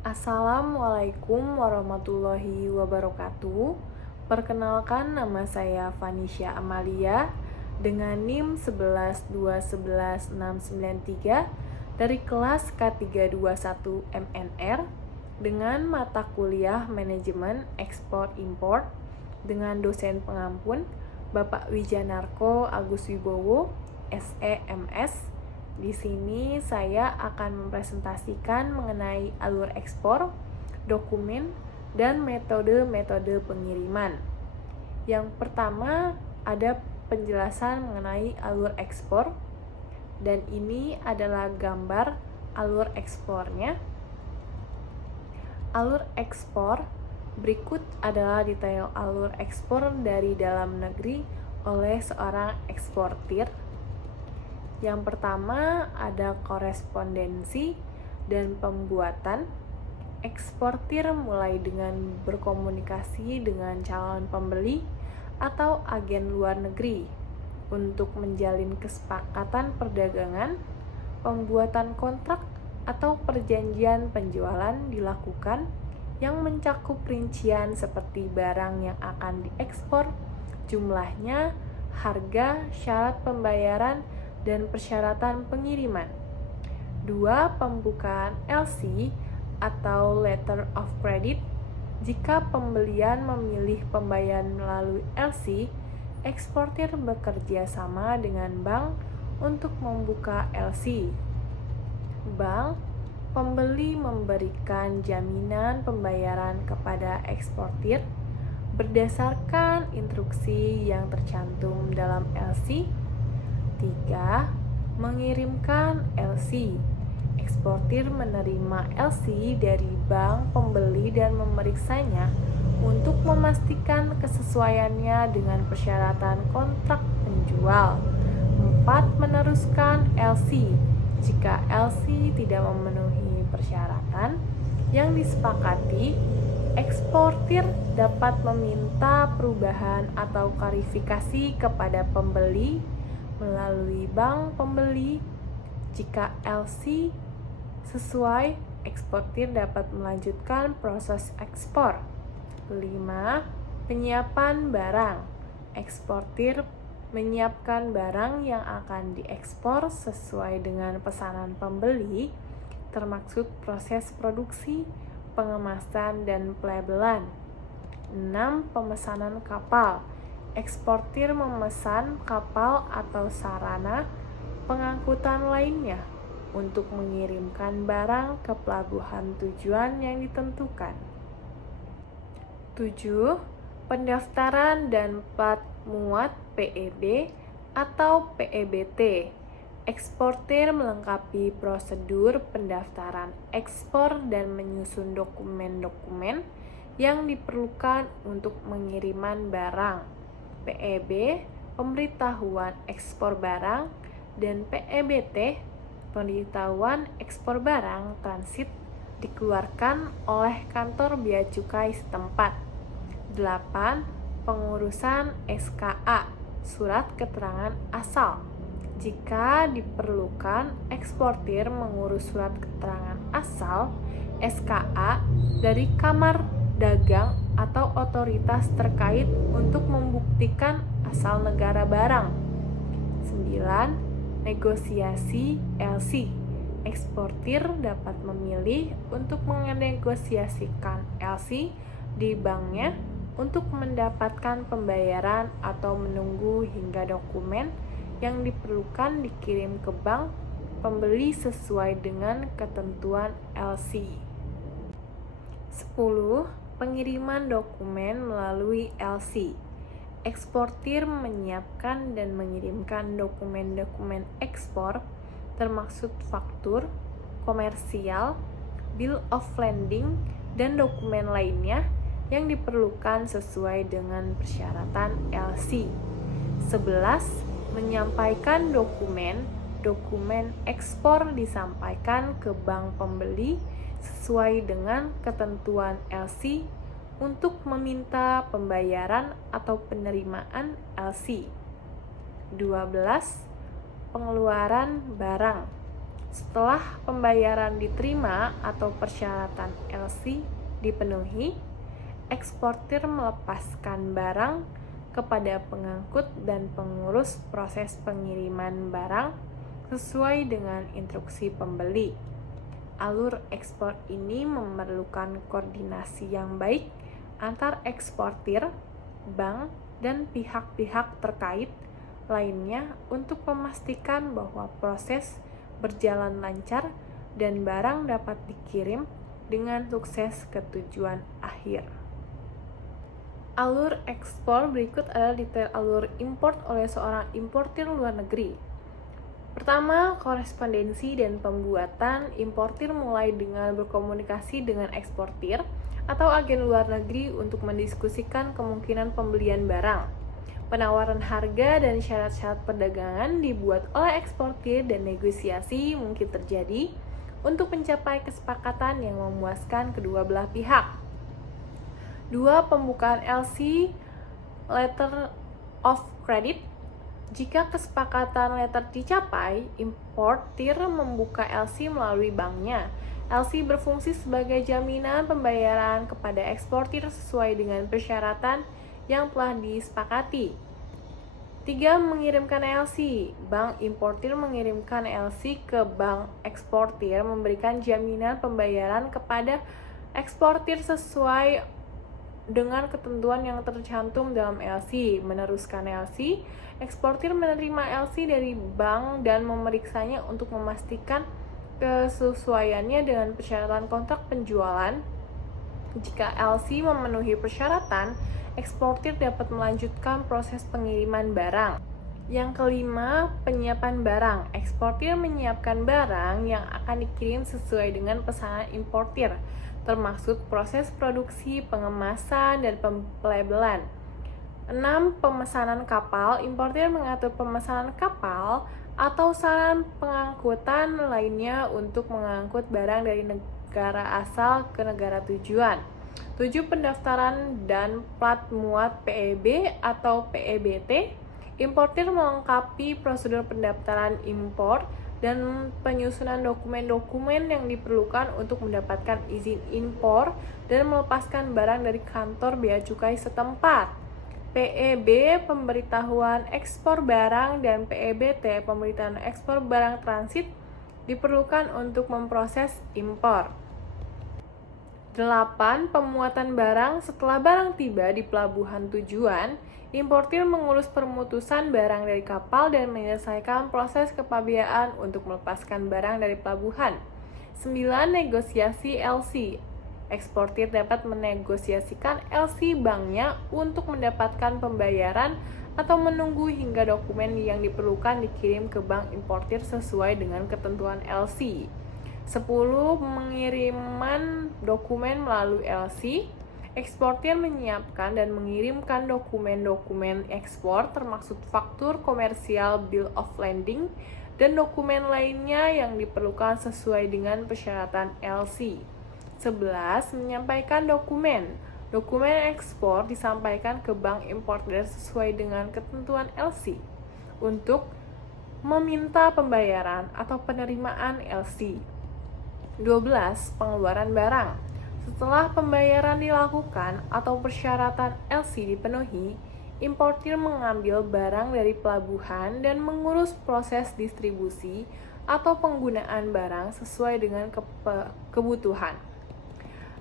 Assalamualaikum warahmatullahi wabarakatuh. Perkenalkan, nama saya Vanisha Amalia dengan NIM 112111693 dari kelas K321 MNR dengan mata kuliah Manajemen Ekspor Impor dengan dosen pengampun Bapak Wijanarko Agus Wibowo, SEMS. Di sini saya akan mempresentasikan mengenai alur ekspor, dokumen, dan metode-metode pengiriman. Yang pertama ada penjelasan mengenai alur ekspor, dan ini adalah gambar alur ekspornya. Alur ekspor berikut adalah detail alur ekspor dari dalam negeri oleh seorang eksportir. Yang pertama ada korespondensi dan pembuatan. Eksportir mulai dengan berkomunikasi dengan calon pembeli atau agen luar negeri untuk menjalin kesepakatan perdagangan. Pembuatan kontrak atau perjanjian penjualan dilakukan yang mencakup rincian seperti barang yang akan diekspor, jumlahnya, harga, syarat pembayaran, dan persyaratan pengiriman. 2. Pembukaan LC atau Letter of Credit. Jika pembelian memilih pembayaran melalui LC, eksportir bekerja sama dengan bank untuk membuka LC. Bank pembeli memberikan jaminan pembayaran kepada eksportir berdasarkan instruksi yang tercantum dalam LC. 3. Mengirimkan LC. Eksportir menerima LC dari bank pembeli dan memeriksanya untuk memastikan kesesuaiannya dengan persyaratan kontrak penjual. 4. Meneruskan LC. Jika LC tidak memenuhi persyaratan yang disepakati, eksportir dapat meminta perubahan atau klarifikasi kepada pembeli melalui bank pembeli. Jika LC sesuai, eksportir dapat melanjutkan proses ekspor. 5. Penyiapan barang. Eksportir menyiapkan barang yang akan diekspor sesuai dengan pesanan pembeli, termaksud proses produksi, pengemasan, dan pelabelan. 6. Pemesanan kapal. Eksportir memesan kapal atau sarana pengangkutan lainnya untuk mengirimkan barang ke pelabuhan tujuan yang ditentukan. 7. Pendaftaran dan plat muat PEB atau PEBT. Eksportir melengkapi prosedur pendaftaran ekspor dan menyusun dokumen-dokumen yang diperlukan untuk pengiriman barang. PEB, pemberitahuan ekspor barang, dan PEBT, pemberitahuan ekspor barang transit, dikeluarkan oleh kantor bea cukai setempat. 8. Pengurusan SKA, surat keterangan asal. Jika diperlukan, eksportir mengurus surat keterangan asal SKA dari Kamar Dagang atau otoritas terkait untuk membuktikan asal negara barang. 9. Negosiasi LC. Eksportir dapat memilih untuk menegosiasikan LC di banknya untuk mendapatkan pembayaran atau menunggu hingga dokumen yang diperlukan dikirim ke bank pembeli sesuai dengan ketentuan LC. 10. Pengiriman dokumen melalui LC. Eksportir menyiapkan dan mengirimkan dokumen-dokumen ekspor, termaksud faktur, komersial, bill of lading, dan dokumen lainnya yang diperlukan sesuai dengan persyaratan LC. 11. Menyampaikan dokumen ekspor disampaikan ke bank pembeli sesuai dengan ketentuan LC untuk meminta pembayaran atau penerimaan LC. 12. Pengeluaran barang. Setelah pembayaran diterima atau persyaratan LC dipenuhi, eksportir melepaskan barang kepada pengangkut dan pengurus proses pengiriman barang sesuai dengan instruksi pembeli. Alur ekspor ini memerlukan koordinasi yang baik antar eksportir, bank, dan pihak-pihak terkait lainnya untuk memastikan bahwa proses berjalan lancar dan barang dapat dikirim dengan sukses ke tujuan akhir. Alur ekspor berikut adalah detail alur import oleh seorang importir luar negeri. Pertama, korespondensi dan pembuatan. Importir mulai dengan berkomunikasi dengan eksportir atau agen luar negeri untuk mendiskusikan kemungkinan pembelian barang. Penawaran harga dan syarat-syarat perdagangan dibuat oleh eksportir dan negosiasi mungkin terjadi untuk mencapai kesepakatan yang memuaskan kedua belah pihak. 2. Pembukaan LC, Letter of Credit. Jika kesepakatan letter dicapai, importir membuka LC melalui banknya. LC berfungsi sebagai jaminan pembayaran kepada eksportir sesuai dengan persyaratan yang telah disepakati. 3. Mengirimkan LC. Bank importir mengirimkan LC ke bank eksportir memberikan jaminan pembayaran kepada eksportir sesuai dengan ketentuan yang tercantum dalam LC. Meneruskan LC, eksportir menerima LC dari bank dan memeriksanya untuk memastikan kesesuaiannya dengan persyaratan kontrak penjualan. Jika LC memenuhi persyaratan, eksportir dapat melanjutkan proses pengiriman barang. Yang kelima, penyiapan barang. Eksportir menyiapkan barang yang akan dikirim sesuai dengan pesanan importir, termasuk proses produksi, pengemasan, dan pelabelan. 6. Pemesanan kapal. Importir mengatur pemesanan kapal atau saran pengangkutan lainnya untuk mengangkut barang dari negara asal ke negara tujuan. 7. Pendaftaran dan plat muat PEB atau PEBT. Importir melengkapi prosedur pendaftaran impor dan penyusunan dokumen-dokumen yang diperlukan untuk mendapatkan izin impor dan melepaskan barang dari kantor bea cukai setempat. PEB pemberitahuan ekspor barang dan PEBT pemberitahuan ekspor barang transit diperlukan untuk memproses impor. 8. Pemuatan barang. Setelah barang tiba di pelabuhan tujuan, importir mengurus permutusan barang dari kapal dan menyelesaikan proses kepabeaan untuk melepaskan barang dari pelabuhan. 9. Negosiasi LC. Eksportir dapat menegosiasikan LC banknya untuk mendapatkan pembayaran atau menunggu hingga dokumen yang diperlukan dikirim ke bank importir sesuai dengan ketentuan LC. 10. Pengiriman dokumen melalui LC. Eksportir menyiapkan dan mengirimkan dokumen-dokumen ekspor termasuk faktur komersial, bill of lading, dan dokumen lainnya yang diperlukan sesuai dengan persyaratan LC. 11. Menyampaikan dokumen. Dokumen ekspor disampaikan ke bank importir sesuai dengan ketentuan LC untuk meminta pembayaran atau penerimaan LC. 12. Pengeluaran barang. Setelah pembayaran dilakukan atau persyaratan LC dipenuhi, importir mengambil barang dari pelabuhan dan mengurus proses distribusi atau penggunaan barang sesuai dengan kebutuhan.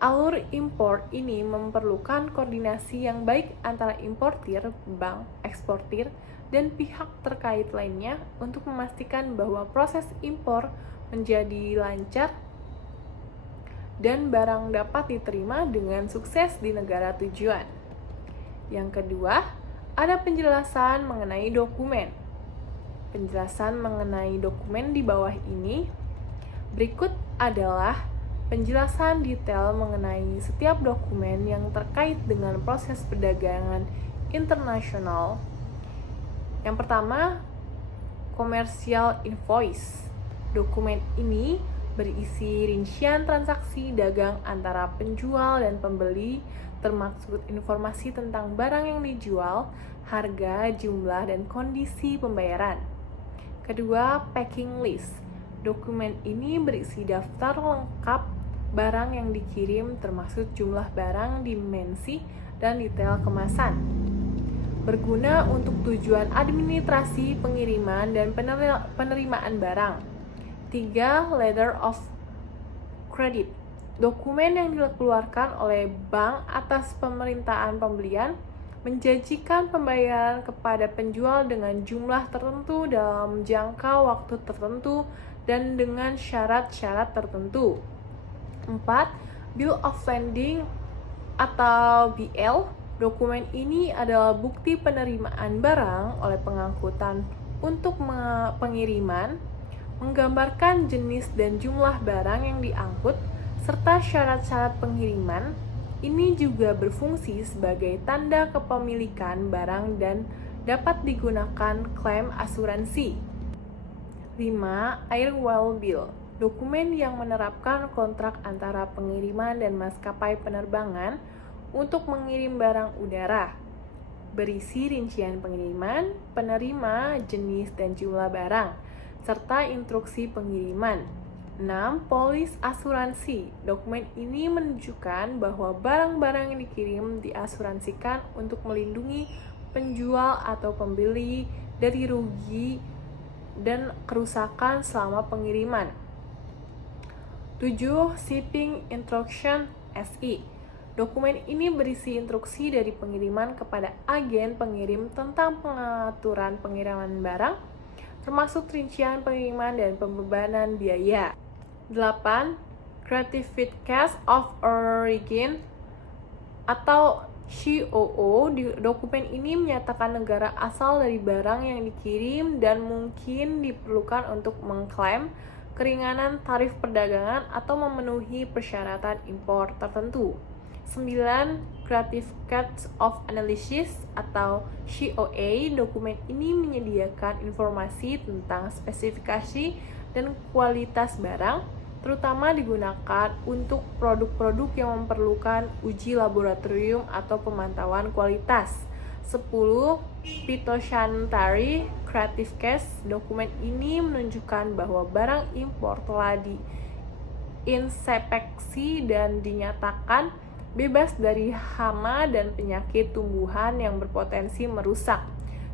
Alur impor ini memerlukan koordinasi yang baik antara importir, bank, eksportir, dan pihak terkait lainnya untuk memastikan bahwa proses impor menjadi lancar dan barang dapat diterima dengan sukses di negara tujuan. Yang kedua, ada penjelasan mengenai dokumen. Penjelasan mengenai dokumen di bawah ini. Berikut adalah penjelasan detail mengenai setiap dokumen yang terkait dengan proses perdagangan internasional. Yang pertama, commercial invoice. Dokumen ini berisi rincian transaksi dagang antara penjual dan pembeli, termasuk informasi tentang barang yang dijual, harga, jumlah, dan kondisi pembayaran. Kedua, packing list. Dokumen ini berisi daftar lengkap barang yang dikirim termasuk jumlah barang, dimensi, dan detail kemasan. Berguna untuk tujuan administrasi pengiriman dan penerimaan barang. 3. Letter of credit. Dokumen yang dikeluarkan oleh bank atas permintaan pembelian menjanjikan pembayaran kepada penjual dengan jumlah tertentu dalam jangka waktu tertentu dan dengan syarat-syarat tertentu. 4. Bill of Lading atau BL. Dokumen ini adalah bukti penerimaan barang oleh pengangkutan untuk pengiriman, menggambarkan jenis dan jumlah barang yang diangkut, serta syarat-syarat pengiriman. Ini juga berfungsi sebagai tanda kepemilikan barang dan dapat digunakan klaim asuransi. 5. Airwell Bill. Dokumen yang menerapkan kontrak antara pengiriman dan maskapai penerbangan untuk mengirim barang udara. Berisi rincian pengiriman, penerima, jenis dan jumlah barang, serta instruksi pengiriman. 6. Polis asuransi. Dokumen ini menunjukkan bahwa barang-barang yang dikirim diasuransikan untuk melindungi penjual atau pembeli dari rugi dan kerusakan selama pengiriman. 7. Shipping Instruction SI. Dokumen ini berisi instruksi dari pengiriman kepada agen pengirim tentang pengaturan pengiriman barang, termasuk rincian pengiriman dan pembebanan biaya. 8. Certificate of Origin atau COO. Dokumen ini menyatakan negara asal dari barang yang dikirim dan mungkin diperlukan untuk mengklaim keringanan tarif perdagangan atau memenuhi persyaratan impor tertentu. 9. Certificate of Analysis atau COA. Dokumen ini menyediakan informasi tentang spesifikasi dan kualitas barang, terutama digunakan untuk produk-produk yang memerlukan uji laboratorium atau pemantauan kualitas. 10. Phytosanitary Certificates. Dokumen ini menunjukkan bahwa barang impor telah diinspeksi dan dinyatakan bebas dari hama dan penyakit tumbuhan yang berpotensi merusak.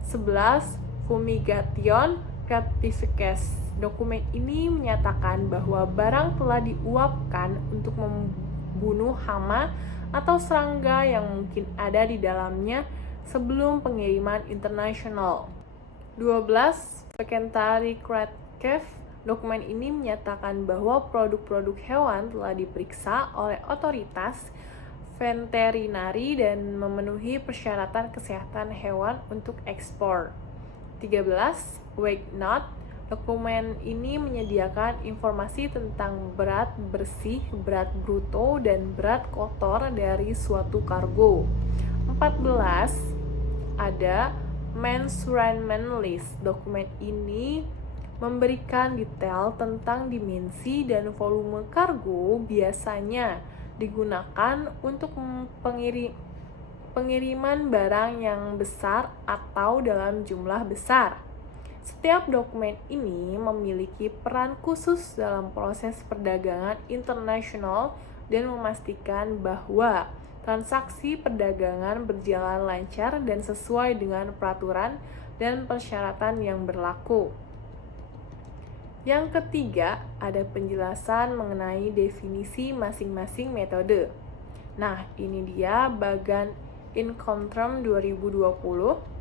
11. Fumigation Certificates. Dokumen ini menyatakan bahwa barang telah diuapkan untuk membunuh hama atau serangga yang mungkin ada di dalamnya sebelum pengiriman internasional. 12. Veterinary Certificate. Dokumen ini menyatakan bahwa produk-produk hewan telah diperiksa oleh otoritas veterinari dan memenuhi persyaratan kesehatan hewan untuk ekspor. 13. Weight Note. Dokumen ini menyediakan informasi tentang berat bersih, berat bruto, dan berat kotor dari suatu kargo. 14. Ada Measurement List. Dokumen ini memberikan detail tentang dimensi dan volume kargo biasanya digunakan untuk pengiriman barang yang besar atau dalam jumlah besar. Setiap dokumen ini memiliki peran khusus dalam proses perdagangan internasional dan memastikan bahwa transaksi perdagangan berjalan lancar dan sesuai dengan peraturan dan persyaratan yang berlaku. Yang ketiga, ada penjelasan mengenai definisi masing-masing metode. Nah, ini dia bagan Incoterm 2020.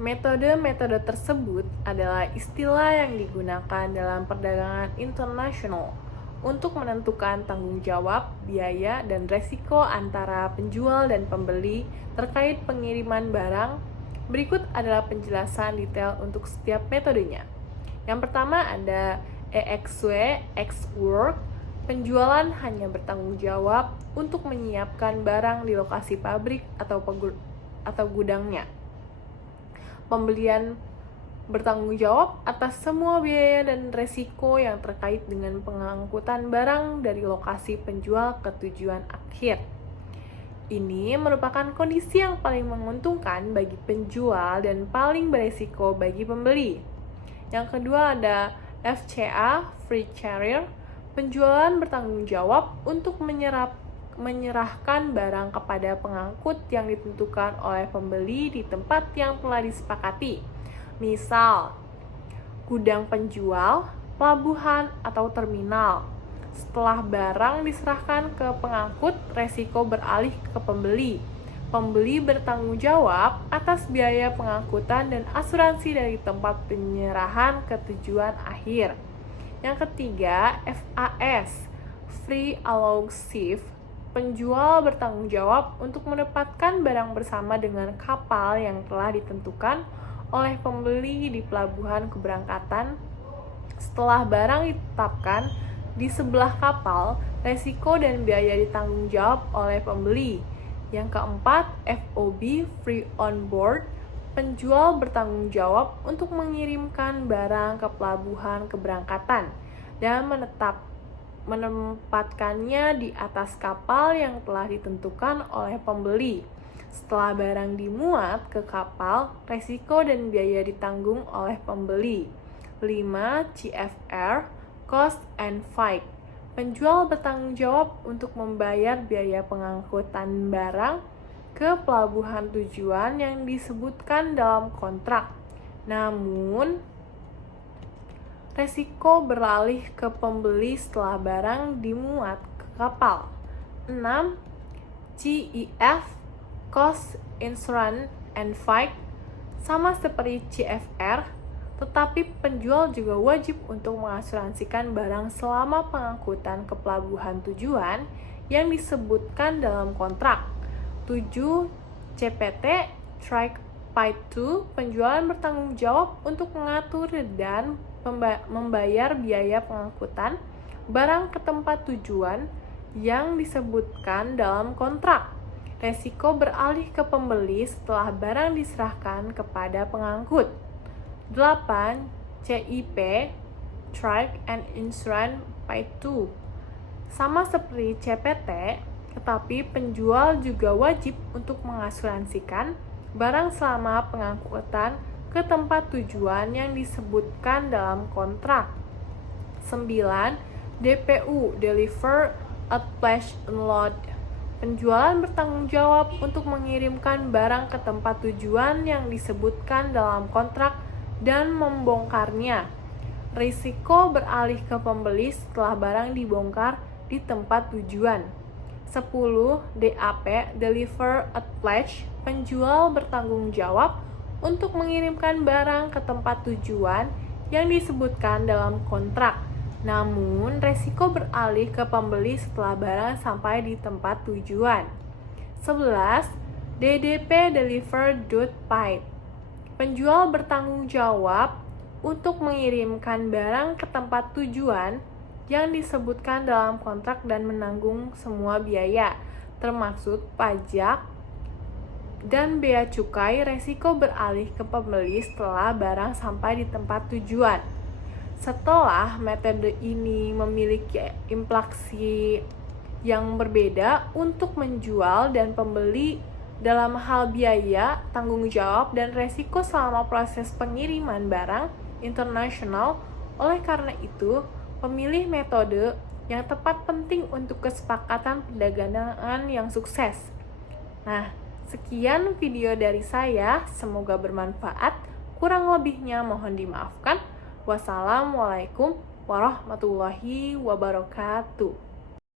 Metode-metode tersebut adalah istilah yang digunakan dalam perdagangan internasional untuk menentukan tanggung jawab, biaya, dan resiko antara penjual dan pembeli terkait pengiriman barang. Berikut adalah penjelasan detail untuk setiap metodenya. Yang pertama ada EXW, X-Work. Penjualan hanya bertanggung jawab untuk menyiapkan barang di lokasi pabrik atau gudangnya. Pembelian bertanggung jawab atas semua biaya dan resiko yang terkait dengan pengangkutan barang dari lokasi penjual ke tujuan akhir. Ini merupakan kondisi yang paling menguntungkan bagi penjual dan paling beresiko bagi pembeli. Yang kedua ada FCA, free carrier, penjualan bertanggung jawab untuk menyerahkan barang kepada pengangkut yang ditentukan oleh pembeli di tempat yang telah disepakati. Misal, gudang penjual, pelabuhan, atau terminal. Setelah barang diserahkan ke pengangkut, resiko beralih ke pembeli. Pembeli bertanggung jawab atas biaya pengangkutan dan asuransi dari tempat penyerahan ke tujuan akhir. Yang ketiga, FAS, free allowed shift. Penjual bertanggung jawab untuk menempatkan barang bersama dengan kapal yang telah ditentukan oleh pembeli di pelabuhan keberangkatan. Setelah barang ditetapkan di sebelah kapal, resiko dan biaya ditanggung jawab oleh pembeli. Yang keempat, FOB, free on board. Penjual bertanggung jawab untuk mengirimkan barang ke pelabuhan keberangkatan dan menempatkannya di atas kapal yang telah ditentukan oleh pembeli. Setelah barang dimuat ke kapal, resiko dan biaya ditanggung oleh pembeli. 5. CFR, cost and freight. Penjual bertanggung jawab untuk membayar biaya pengangkutan barang ke pelabuhan tujuan yang disebutkan dalam kontrak. Namun, resiko beralih ke pembeli setelah barang dimuat ke kapal. 6. CEF, cost, insurance, and freight. Sama seperti CFR, tetapi penjual juga wajib untuk mengasuransikan barang selama pengangkutan ke pelabuhan tujuan yang disebutkan dalam kontrak. 7. CPT, Trade Paid To, penjualan bertanggung jawab untuk mengatur dan membayar biaya pengangkutan barang ke tempat tujuan yang disebutkan dalam kontrak. Resiko beralih ke pembeli setelah barang diserahkan kepada pengangkut. 8. CIP, Trade and Insurance Paid To. Sama seperti CPT, tetapi penjual juga wajib untuk mengasuransikan barang selama pengangkutan ke tempat tujuan yang disebutkan dalam kontrak. 9. DPU, Deliver at Pledge Unload. Penjualan bertanggung jawab untuk mengirimkan barang ke tempat tujuan yang disebutkan dalam kontrak dan membongkarnya. Risiko beralih ke pembeli setelah barang dibongkar di tempat tujuan. 10. DAP, Deliver at Pledge. Penjual bertanggung jawab untuk mengirimkan barang ke tempat tujuan yang disebutkan dalam kontrak. Namun, resiko beralih ke pembeli setelah barang sampai di tempat tujuan. 11. DDP, Deliver Duty Paid. Penjual bertanggung jawab untuk mengirimkan barang ke tempat tujuan yang disebutkan dalam kontrak dan menanggung semua biaya, termasuk pajak dan bea cukai. Resiko beralih ke pembeli setelah barang sampai di tempat tujuan. Setelah metode ini memiliki implikasi yang berbeda untuk menjual dan pembeli dalam hal biaya, tanggung jawab, dan resiko selama proses pengiriman barang internasional. Oleh karena itu, pemilih metode yang tepat penting untuk kesepakatan perdagangan yang sukses. Nah, sekian video dari saya, semoga bermanfaat. Kurang lebihnya mohon dimaafkan. Wassalamualaikum warahmatullahi wabarakatuh.